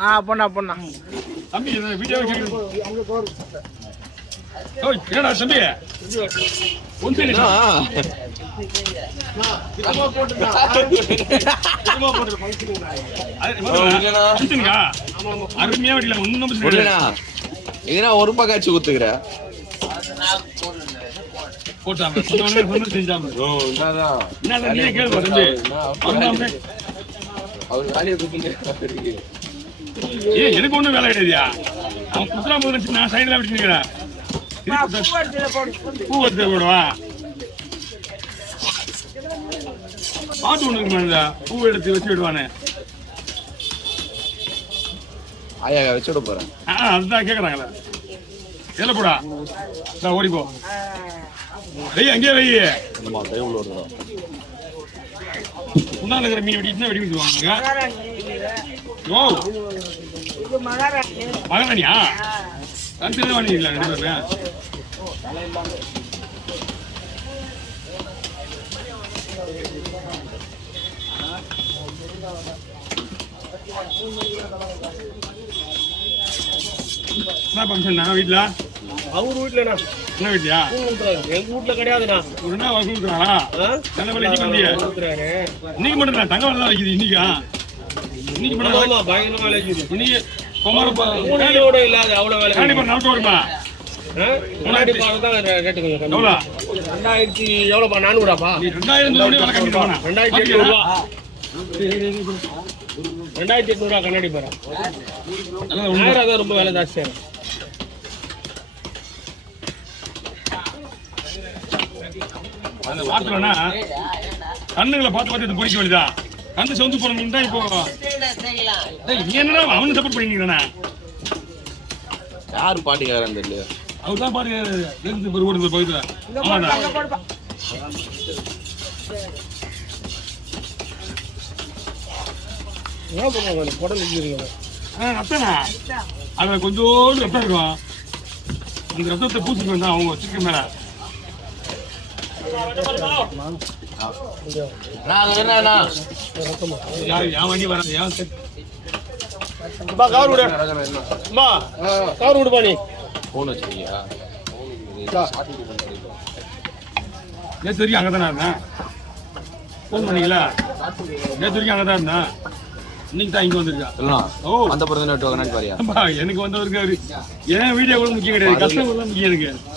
பொண்ணா பொண்ணா தம்பி வீடியோ என்னடா தம்பி அருமையா வீட்டுல ஒன்னும் இதனா ஒரு ரூபாய் காய்ச்சி குத்துக்கிற எனக்கு ஒண்ணும் வேலை கிடையாதுயா அவன் குத்துறா போது நான் சைடுல வச்சுக்கிறேன் பூ எடுத்து போடுவா பாட்டு ஒண்ணு பூ எடுத்து வச்சு விடுவானே ஆயா வச்சு விட போறேன் அதுதான் கேக்குறாங்களே எல்ல போடா ஓடிப்போ வெய்ய அங்கே வெய்ய முன்னாள் இருக்கிற மீன் வெட்டி வெடி விட்டுருவாங்க ஓ மகாராணியா வாணி இல்லை ரெண்டு பேருமே என்ன ஃபங்க்ஷன் வீட்டுல அவர் வீட்டுல என்ன வீட்லயா எங்க வீட்டுல கிடையாதுண்ணா ஒரு நாள் வசூல் கொடுக்குறாங்களா நல்ல வேலை இன்னைக்கு மட்டும் தான் தங்க வேலை தான் வைக்குது இன்னைக்கு மட்டும் பயங்கரமா விளைக்குது இன்னைக்கு குமாரப்பா இல்லாத அவ்வளவு வேலை கண்டிப்பா நாட்டு வருமா முன்னாடி தான் ரேட்டு கொஞ்சம் எவ்வளோ 2000 எவ்வளோப்பா 400 2800 ரூபா 2800 ரூபா கண்ணாடி பாரு அதான் ரொம்ப வேலை ஜாஸ்தியா இருக்கு அந்த வாக்குலன்னா கண்ணுங்களை பார்த்து பார்த்து பொறிக்க வேண்டியதா கண்ணு சொந்து போன தான் இப்போ நீ என்னடா அவனு சப்போர்ட் பண்ணிக்கிறேன்னா யாரு பாட்டுக்காரன் தெரியல அவர் தான் பாட்டு ஓடுது போயிட்டு ரத்தனா அதுல கொஞ்சோண்டு ரத்தம் இருக்கும் அந்த ரத்தத்தை பூசிட்டு வந்தா அவங்க சிக்கன் மேல என் வண்டி வராது கவர் விடு கவர் விடுப்பா நீ போன் வச்சிருக்கியா நேற்று வரைக்கும் அங்கே தானே இருந்தேன் ஃபோன் பண்ணிங்களா நேற்று வரைக்கும் அங்கே தான் இருந்தேன் இன்னைக்கு தான் இங்கே வந்திருக்கா ஓ அந்த பிறந்த பாரியா எனக்கு வந்தவருக்கு ஏன் வீடியோ கூட முக்கியம் கிடையாது கஸ்டமர் தான் முக்கியம் எனக்கு